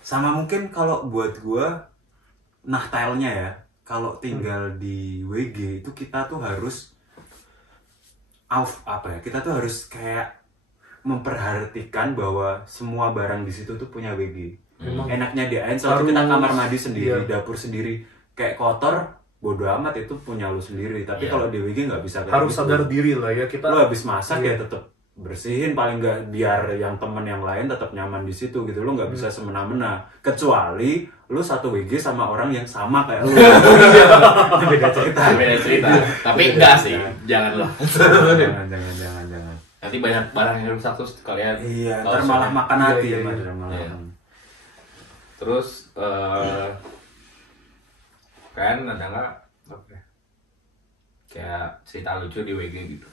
Sama mungkin kalau buat gua Natalnya ya, kalau tinggal di WG itu kita tuh harus kita tuh harus kayak memperhatikan bahwa semua barang di situ tuh punya WG. Enaknya di AN soalnya kita kamar mandi sendiri, dapur sendiri, kayak kotor bodo amat itu punya lu sendiri. Tapi Iya. kalau di WG nggak bisa kayak Harus gitu. sadar diri lah ya kita. Lu habis masak ya tetap bersihin, paling nggak biar yang temen yang lain tetap nyaman di situ gitu. Lu nggak bisa semena-mena, kecuali lu satu WG sama orang yang sama kayak lu. Itu beda cerita. Beda cerita. Tapi enggak sih, janganlah. Jangan. Nanti banyak barang yang rusak terus kalian. Iya, nggak ntar usah. malah makan hati Iya, ya, iya. ntar malah Iya. makan. Terus kan ada nggak apa ya? Kayak cerita lucu di WG gitu.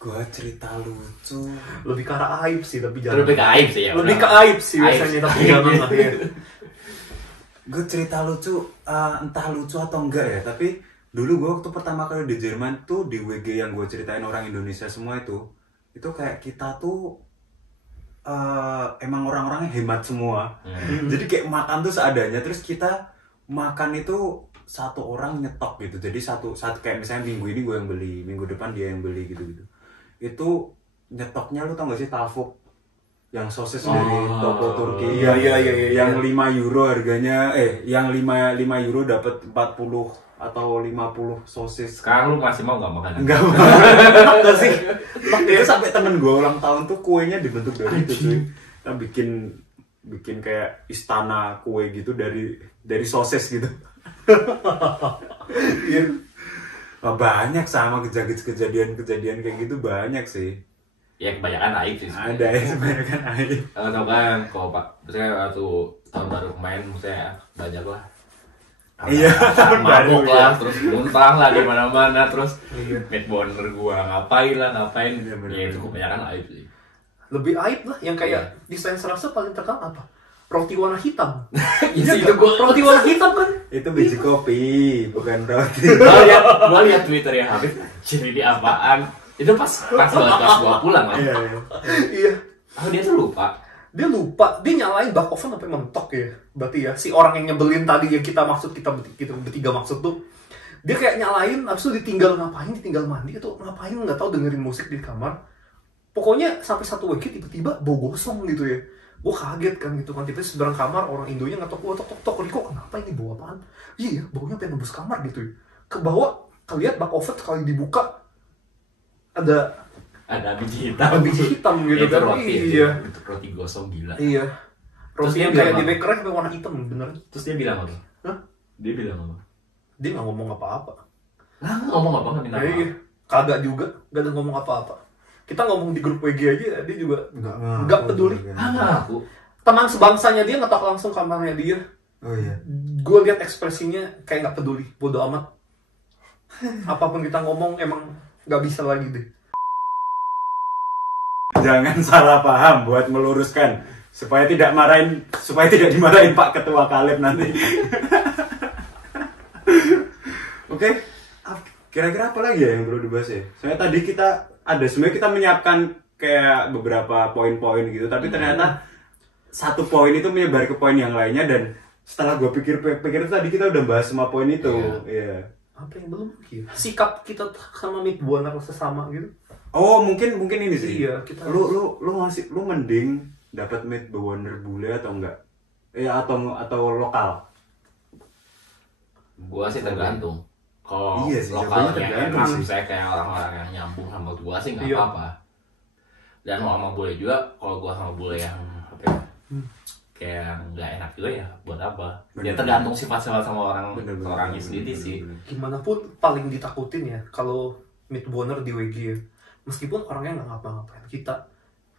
Gua cerita lucu. Lebih ke arah aib sih tapi jangan. Lebih ke aib sih ya. Lebih udah. ke aib sih Aib. biasanya tapi jangan lah ya. Gue cerita lucu, entah lucu atau enggak ya, tapi dulu gue waktu pertama kali di Jerman tuh di WG yang gue ceritain orang Indonesia semua itu kayak kita tuh emang orang-orangnya hemat semua. Jadi kayak makan tuh seadanya, terus kita makan itu satu orang nyetok gitu. Jadi satu kayak misalnya minggu ini gue yang beli, minggu depan dia yang beli gitu. Itu nyetoknya lu tau gak sih tavuk? Yang sosis dari toko Turki. Iya. Yang 5 euro harganya, yang 5 euro dapat 40 atau 50 sosis. Sekarang lu masih mau nggak makan? Enggak mau. Enggak sih. Itu sampai temen gue ulang tahun tuh kuenya dibentuk dari itu cuy. Kita bikin kayak istana kue gitu dari sosis gitu. Iya. Banyak sama kejadian kayak gitu banyak sih. Ya kebanyakan aib sih. Ada ya sebenarnya aib. Tahu kan kalau Pak, misalnya waktu tahun baru kemarin misalnya banyak lah. Iya, tahun baru, Mabuk lah, iya. terus muntah lah di mana-mana, terus Iya. mid boner gua ngapain. Iya, bener. Ya itu kebanyakan aib sih. Lebih aib lah yang kayak desain serasa paling terkenal apa? Roti warna hitam. Ya sih, itu gua Roti warna hitam kan? Itu biji kopi, bukan roti. gua lihat Twitter ya Habib, jadi ini apaan? Itu pas gua pulang lah. Iya. Iya. Oh dia tuh lupa. Dia lupa, dia nyalain bak oven sampai mentok ya. Berarti ya si orang yang nyebelin tadi yang kita bertiga maksud tuh, dia kayak nyalain, abis itu ditinggal mandi atau ngapain nggak tahu, dengerin musik di kamar. Pokoknya sampai satu WG tiba-tiba bau gosong gitu ya. Gue kaget kan gitu kan, tiba-tiba seberang kamar orang Indonya ngetok gua tok Riko, kenapa ini bau apaan? Iya, baunya pengen nembus kamar gitu ya. Ke bawah, kelihat bak oven sekali dibuka ada biji hitam. gitu Itu kan. roti. Iya. Itu roti gosong gila. Iya. Terus Roti yang dia kayak bilang di bakery sampai warna hitam bener. Terus dia bilang apa? Hah? Dia bilang apa? Dia nggak ngomong apa-apa. Nah, ngomong apa nggak minta maaf? Iya. Kagak juga, nggak ada ngomong apa-apa. Kita ngomong di grup WG aja, dia juga Enggak Nggak peduli. Ah, aku. teman sebangsanya dia ngetok langsung kamarnya dia. Oh iya. Gue lihat ekspresinya kayak nggak peduli, bodo amat. Apapun kita ngomong emang nggak bisa lagi deh. Jangan salah paham buat meluruskan supaya tidak dimarahin Pak Ketua Kaleb nanti. Oke. Kira-kira apa lagi ya yang perlu dibahas ya? Soalnya tadi sebenarnya kita menyiapkan kayak beberapa poin-poin gitu, tapi ternyata satu poin itu menyebar ke poin yang lainnya, dan setelah gue pikir tadi kita udah bahas semua poin itu. Iya. Apa yang belum lagi? Sikap kita sama Midbuana sesama gitu. Oh, mungkin ini sih. Iya, kita lu mending dapat mid bewoner bule atau enggak? atau lokal? Gua sih tergantung. Kalau Iya sih, lokal jawabannya yang tergantung enak, sih. saya kayak orang-orang yang nyambung sama gua sih nggak Iya. apa-apa. Dan mau sama bule juga, kalau gua sama bule yang apa ya, kayak nggak enak juga ya, buat apa? Ya Bener. tergantung sifat-sifat sama Bener. orangnya sendiri sih. Gimana pun paling ditakutin ya kalau meet boner di WG ya. Meskipun orangnya nggak ngapa-ngapain, kita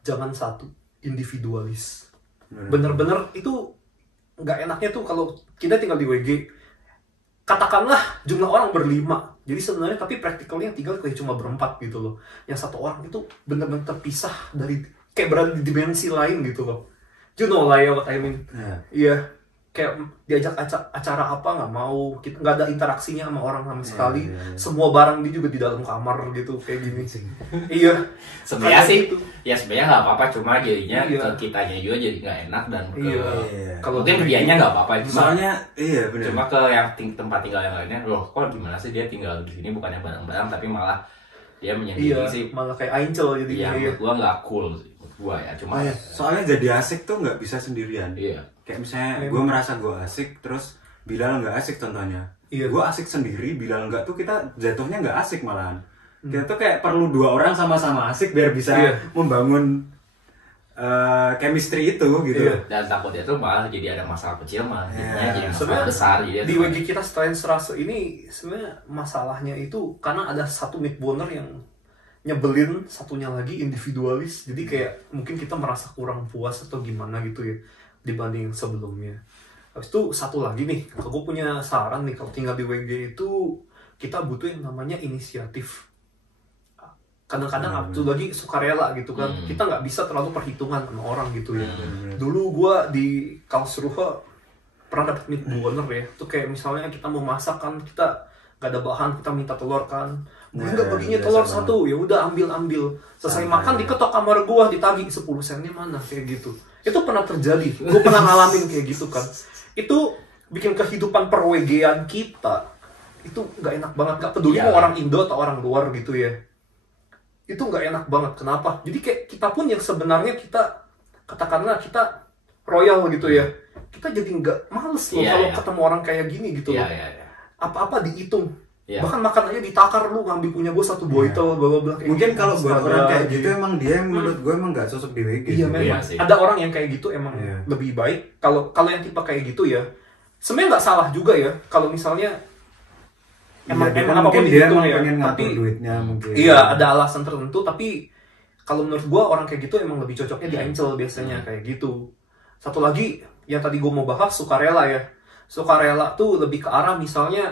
jangan satu individualis. Bener-bener itu nggak enaknya tuh kalau kita tinggal di WG. Katakanlah jumlah orang berlima, jadi sebenarnya tapi praktikalnya tinggal kayak cuma berempat gitu loh. Yang satu orang itu benar-benar terpisah dari, kayak berada di dimensi lain gitu loh. You know lah ya what I mean. Iya, kayak diajak acara apa nggak mau, kita nggak ada interaksinya sama orang sama sekali. Iya. Semua barang dia juga di dalam kamar gitu kayak gini. Iya. Sebenarnya Kayak sih, gitu. ya sebenarnya nggak apa-apa, cuma jadinya Iya. ke kitanya juga jadi nggak enak dan ke Iya. kalau mungkin ke dianya nggak apa-apa, cuma Soalnya iya benar. cuma ke yang tempat tinggal yang lainnya, loh kok gimana sih dia tinggal di sini bukannya bareng-bareng tapi malah dia menyendiri Iya, sih. malah kayak Aincel jadi Iya, iya. menurut gua nggak cool sih menurut gua ya, cuma Soalnya jadi asik tuh nggak bisa sendirian. iya. Kayak misalnya gue merasa gue asik, terus Bilal nggak asik contohnya. Iya. Gue asik sendiri, Bilal nggak, tuh kita jatuhnya nggak asik malahan. Kita tuh kayak perlu dua orang sama-sama asik biar bisa Iya. membangun chemistry itu gitu. Iya. Dan takutnya tuh malah jadi ada masalah kecil mah jadinya Iya. jadi masalah Sebenarnya besar jadi di WG kita Strange Rase ini sebenarnya masalahnya itu karena ada satu meat boner yang nyebelin, satunya lagi individualis. Jadi kayak mungkin kita merasa kurang puas atau gimana gitu ya dibanding yang sebelumnya. Habis itu satu lagi nih, kalau gue punya saran nih, kalau tinggal di WG itu kita butuh yang namanya inisiatif. Kadang-kadang itu lagi sukarela gitu kan. Kita nggak bisa terlalu perhitungan sama orang gitu ya. Dulu gue di Karlsruhe pernah dapet meat boner ya. Itu kayak misalnya kita mau masak kan, kita nggak ada bahan, kita minta telur kan. Boleh nggak baginya biasa telur banget. satu? Ya udah ambil. Selesai Santai. makan diketok kamar gua, ditagih 10 sennya mana kayak gitu. Itu pernah terjadi. Gua pernah ngalamin kayak gitu kan. Itu bikin kehidupan perwegean kita itu nggak enak banget. Nggak peduli Iya. mau orang Indo atau orang luar gitu ya. Itu nggak enak banget. Kenapa? Jadi kayak kita pun yang sebenarnya kita katakanlah kita royal gitu ya. Kita jadi nggak males loh Iya, kalau iya. ketemu orang kayak gini gitu Iya, loh. iya, iya. Apa-apa dihitung. Iya. Bahkan makan aja ditakar, lu ngambil punya gue satu botol, bla kayak Mungkin gitu. kalau buat Astaga, orang kayak gitu. gitu emang dia menurut gue emang nggak cocok di WG. Iya sih. memang. Iya sih. Ada orang yang kayak gitu emang Iya. lebih baik. Kalau yang tipe kayak gitu ya, sebenarnya nggak salah juga ya. Kalau misalnya emang Iya, emang mungkin apapun dia dihitung emang ya. pengen ngatur Tapi duitnya mungkin. iya ada alasan tertentu. Tapi kalau menurut gue orang kayak gitu emang lebih cocoknya di Ancel biasanya kayak gitu. Satu lagi yang tadi gue mau bahas sukarela ya. Sukarela tuh lebih ke arah misalnya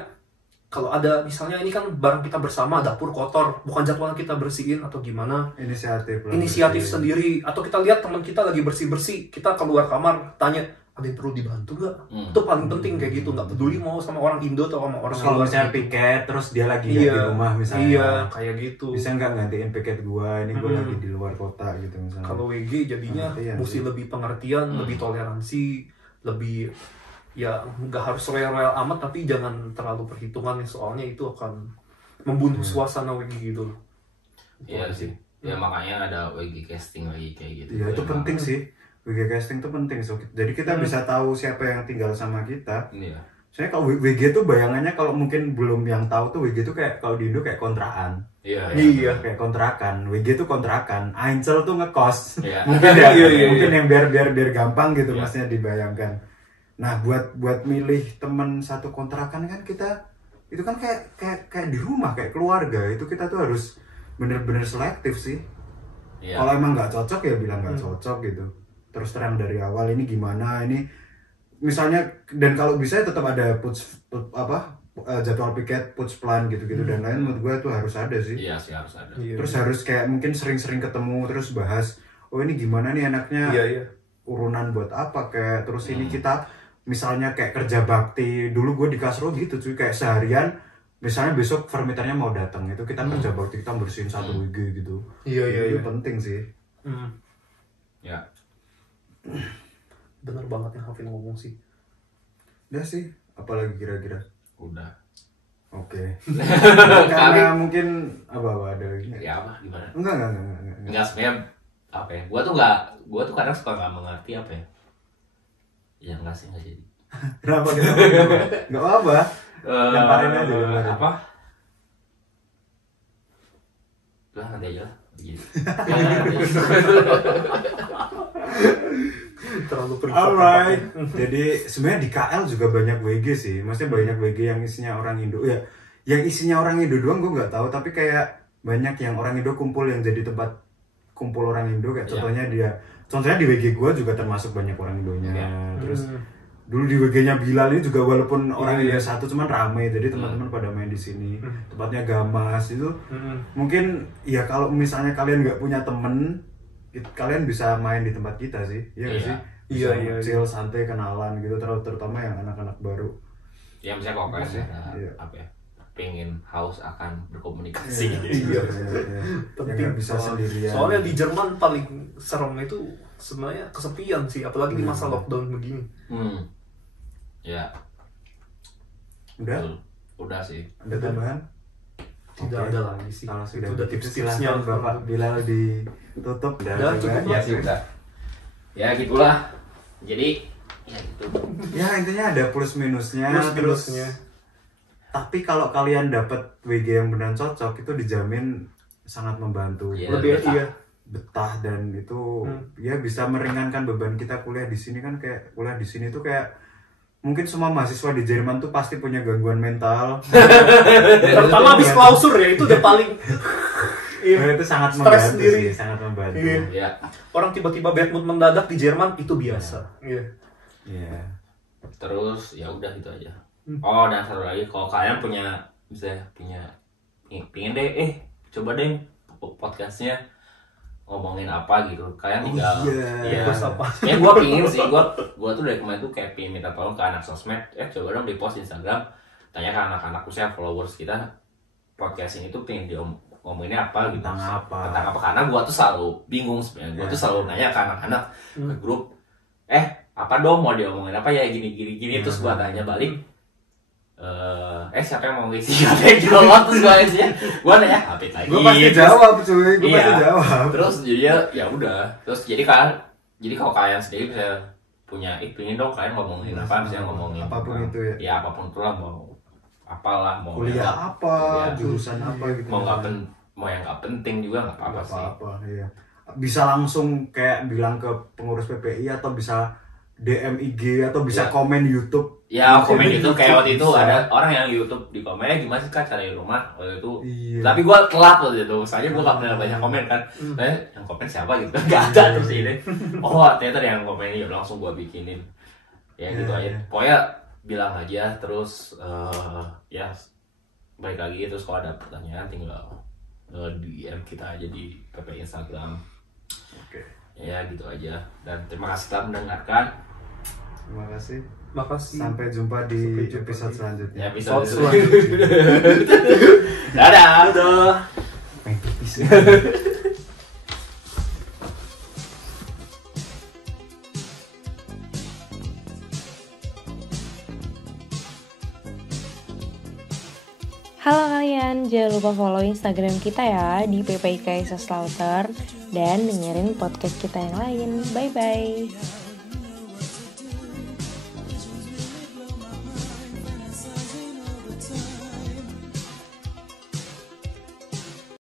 kalau ada misalnya ini kan barang kita bersama, dapur kotor, bukan jadwal kita bersihin atau gimana, Inisiatif lah. inisiatif berarti. sendiri. Atau kita lihat teman kita lagi bersih-bersih, kita keluar kamar, tanya, ada yang perlu dibantu nggak? Itu paling penting kayak gitu, nggak peduli mau sama orang Indo atau sama orang Terus kalau luar misalnya gitu. piket, terus dia lagi Iya, nggak di rumah misalnya. iya, kayak gitu. Bisa nggak gantiin piket gua, ini gua lagi di luar kota gitu misalnya. Kalau WG jadinya Pengertian mesti sih. lebih pengertian, lebih toleransi, lebih ya nggak harus royal-royal amat, tapi jangan terlalu perhitungan ya, soalnya itu akan membunuh suasana WG gitu. Iya sih. Ya makanya ada WG casting lagi kayak gitu. Iya itu Emang. penting sih. WG casting itu penting. So, jadi kita bisa tahu siapa yang tinggal sama kita. Iya. Soalnya kalau WG tuh bayangannya kalau mungkin belum yang tahu tuh WG tuh kayak kalau di Indo kayak kontrakan. Iya. Iya. Kayak kontrakan. WG tuh kontrakan. Aincel tuh ngekos. Iya. Mungkin ya, Iya. mungkin yang biar gampang gitu Iya. maksudnya dibayangkan. Nah, buat milih teman satu kontrakan kan kita itu kan kayak di rumah, kayak keluarga. Itu kita tuh harus bener-bener selektif sih. Iya. Kalau emang nggak cocok ya bilang nggak cocok gitu. Terus terang dari awal ini gimana ini misalnya, dan kalau bisa tetap ada jadwal piket, push plan gitu-gitu dan lain, menurut gue tuh harus ada sih. Iya sih harus ada. Iya. Terus harus kayak mungkin sering-sering ketemu terus bahas, oh ini gimana nih enaknya Iya. urunan buat apa kayak, terus ini kita misalnya kayak kerja bakti. Dulu gue di Kasro gitu cuy, kayak seharian misalnya besok fermiternya mau datang, itu kita kerja bakti, kita bersihin satu WG gitu. Iya. Itu penting sih. Ya. Bener banget yang Hafin ngomong sih. Udah sih, apalagi kira-kira. Udah. Oke. Karena mungkin apa ada lagi nggak? Ya apa gimana? Enggak. Enggak sebenarnya apa ya? Gua tuh kadang suka nggak mengerti apa ya. Ya enggak sih, enggak jadi. Kenapa? Nggak apa-apa. Lemparin aja. Apa? Lah nanti aja lah. Gitu. Terlalu privat. Alright. Jadi sebenarnya di KL juga banyak WG sih. Maksudnya banyak WG yang isinya orang Indo. Ya, yang isinya orang Indo doang gue nggak tahu. Tapi kayak banyak yang orang Indo kumpul yang jadi tempat kumpul orang Indo. Kayak contohnya di WG gue juga termasuk banyak orang Indonya. Terus dulu di WG-nya Bilal ini juga walaupun orang Indonesia satu cuman rame, jadi teman-teman pada main di sini. Tempatnya gamas itu. Mungkin ya kalau misalnya kalian nggak punya temen, kalian bisa main di tempat kita sih. Iya nggak sih? Bisa chill, santai, kenalan gitu, terutama yang anak-anak baru. Ya misalnya kalau kalian apa ya, pengen haus akan berkomunikasi gitu. Iya. Penting bisa sendirian. Soalnya di Jerman paling serem itu sebenarnya kesepian sih, apalagi di masa lockdown begini. Ya. Udah sih. Ada tambahan? Tidak ada lagi sih. Kalau sudah udah tips-tipsnya Bapak Bilal ditutup. Udah cukup Ya sih udah. Ya gitulah. Jadi ya gitu. Ya intinya ada plus minusnya. Tapi kalau kalian dapat WG yang benar cocok itu dijamin sangat membantu. Lebih betah dan itu ya bisa meringankan beban kita kuliah di sini kan. Kayak kuliah di sini tuh kayak mungkin semua mahasiswa di Jerman tuh pasti punya gangguan mental. Terutama habis klausur ya, itu udah paling itu sangat membantu sih, sangat membantu. Iya. Orang tiba-tiba bad mood mendadak di Jerman itu biasa. Iya. Terus ya udah gitu aja. Oh, dan satu lagi, kalau kalian punya pingin deh, coba deh podcastnya ngomongin apa gitu, kalian tinggal ya gue pingin sih, gue tuh dari kemarin tuh kayak pingin minta tolong ke anak sosmed, coba dong di post Instagram, tanya ke anak-anak usia followers kita, podcast ini tuh pingin ngomonginnya apa gitu, tentang apa, karena gue tuh selalu bingung sebenarnya, gue tuh selalu nanya ke anak-anak ke grup, apa dong mau diomongin apa ya gini, terus gue tanya balik, siapa yang mau ngisi, siapa yang jawab, terus gue nanya HP lagi, gue pasti jawab cuy, gue pasti jawab. Terus jadi ya udah, terus jadi kalau kalian sendiri bisa punya pingin dong kalian ngomongin apa, bisa ngomongin apapun itu ya apapun itu lah, mau apalah, mau kuliah jurusan apa gitu, mau yang nggak penting juga nggak apa-apa sih. Iya. Bisa langsung kayak bilang ke pengurus PPI atau bisa DM IG atau bisa komen YouTube. Ya komen YouTube kayak waktu itu ada orang yang YouTube di komen, gimana sih Kak cari rumah waktu itu. Iya. Tapi gue telat waktu itu, soalnya gue gak pernah banyak komen kan. Yang komen siapa gitu, gak ada terus ini. Oh ternyata yang komen ini, langsung gue bikinin. Ya gitu aja. Pokoknya bilang aja, terus ya balik lagi, terus kalau ada pertanyaan tinggal DM kita aja di PP Instagram. Oke. Ya gitu aja. Dan terima kasih telah mendengarkan. Terima kasih. Makasih. Sampai jumpa di episode selanjutnya. Episode selanjutnya. Dadah. Halo kalian, jangan lupa follow Instagram kita ya di PPIK Slaughter dan dengerin podcast kita yang lain. Bye bye.